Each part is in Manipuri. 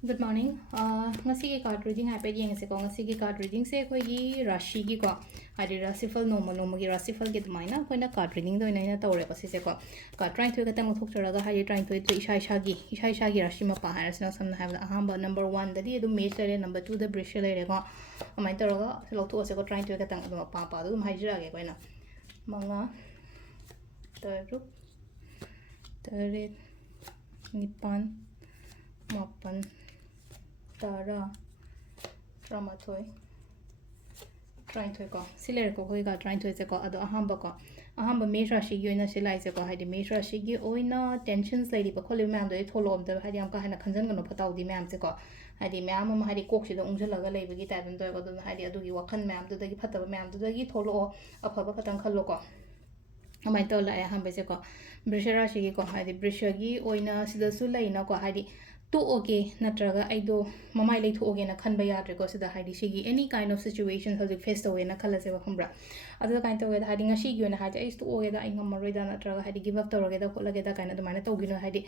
Good morning. Ngasi card reading hape yang se ko ngasi card reading se khoi gi rashi gi ko adi rasifal normal gi rasifal gi maina koina card reading do ina tawre ko se ko ka trying to ga tang thok chora ga hari trying to isha gi rashi ma pa har sna samna have ahamba number 1 da di du match le number 2 da brish le ko amai tawra ga lo to se ko trying to ga tang do pa du mai jira ge koina manga taruk tarit nipan mapan Tara Ramathoi trying to go Siler ko ga trying to ko ado ahamba me rashi gi oina silai se ko haidi me rashi gi oina tensions lady ba khole mam do tholo om da haidi am ka hana khanjan gano phatau di mam se ko haidi mam am haidi kok si da ungjala ga leiba gi type do ko do haidi adu gi wakhan mam do da gi phataba mam do da gi tholo afaba khatang khallo ko amai to la ahamba se ko brishara shi gi ko haidi brishagi oina sida su lai na ko haidi to okay natraga aido mamai lei thoge na khanba yadre ko sida haidi shigi any kind of situation hojik face to na khala se ba khambra adu kind of haidi nga shi gi na haidi ai to oge da ingam maroi da natraga haidi give up toroge da kholaga da kind of mana to gino haidi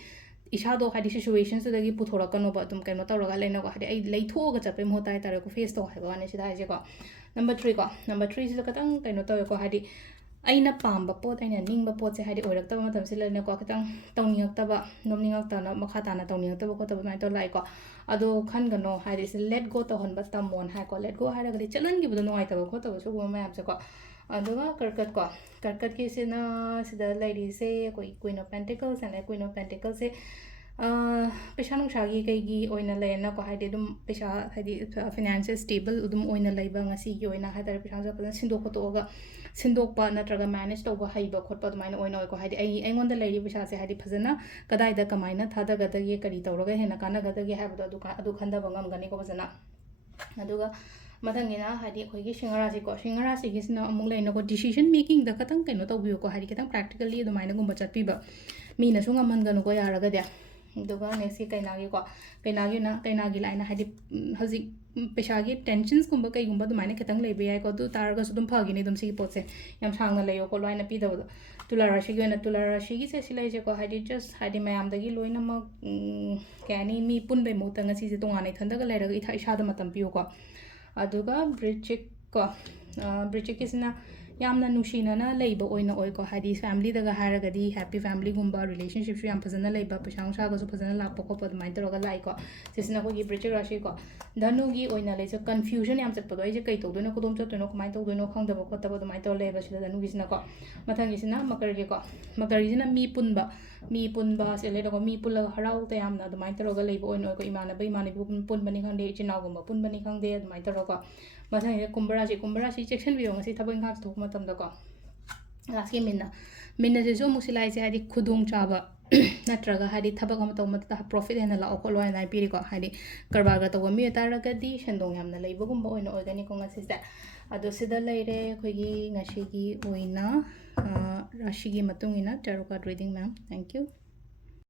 isha do haidi situations da gi puthora kano ba tum kaino toroga leina ko haidi ai lei thoga chape mo tai tare ko face to ha ba ne sida haidi ko number 3 sida katang kaino to ko haidi aina pamba pot aina ningba pot se haidi oirak taba matam sila ne ko katang tawning taba nomning ta na makha ta na tawning taba ko taba mai to lai ko ado khan gano haidi se let go to hon ba tamon ha ko let go ha ra gali chalan gi bu no ai taba ko taba so go ma am se ko ado ga karkat ki se na sida lady se ko queen of pentacles and queen of pentacles se pesha nung shagi kai gi oina le na ko haidi dum pesha haidi financial stable udum oina leiba ngasi gi oina ha dar pesha ja pa sindo ko to ga sindokpa natraga manage tawba haiba khotpa dumaina oina ko haidi ai aingonda leiri pisa se haidi phajana kadai da kamaina thada gada ye kari tawraga hena kana gada ge haibda adu khanda bangam gani ko bajana aduga madangina haidi khoigi singara si gisna amung leina ko decision making da katang kaino tawbiyo ko haidi katang practically dumaina gumba chatpiba mina sunga manganu ko yaraga de duga next kainagi ko kainagi laina haidi haji पेशागी टेंशन्स गुंबा कई गुंबा दुमाने खतंग लेबे याय को दु तारगा सुदुम फागिने दुम सिगी पोचे यम सांगना लेयो को लोइना पीदब तुला राशि गे न तुला राशि गी से सिलाई जे को हाइडी जस्ट हाइडी मयाम दगी लोइना म कैनी मी पुनबे मोतंग सी जे तोंगाने थंदगा लेरगा इथा इशादा मतम पियो को अदुगा ब्रिचिक किसना यामना नुशीना ना लेबा ओइना ओइ को हाइडी फैमिली दगा हारगदी हैप्पी फैमिली गुंबा रिलेशनशिप सु याम फजना लेबा पशांग सागा सु फजना लापो को पद माइ तरगा लाई को सिसना को गी ब्रिचिक राशि को धनु गी ओइना लेसे कंफ्यूजन याम चतपदो आइजे कई तोदोनो कोदोम चतोनो कमाइ तोदोनो खंगदबो खोतबो दुमाइ तो लेबा सिदा धनु गिसना को मथंग गिसना मकर गे को मकर गिसना मी पुनबा से ले दको मी पुल हराउ त यामना दुमाइ तरगा लेबा ओइनो को इमानबे पुनबनी खंगदे इचिनागुंबा पुनबनी खंगदे दुमाइ तरगा मथंग कुंभराशि सेक्शन बियो ngasi thabo ingha thok matam da ko last ge minna je so musilai se hadi khudung chaba natraga hadi thabak am tawma ta profit ena la ko loi nai piri ko hadi karbar ga taw mi ta ra ga di shendong yamna leiba gum ba oina organic ko ngasi sa ado sida leire khoi gi ngasi gi oina rashi gi matung ina tarot card reading ma'am thank you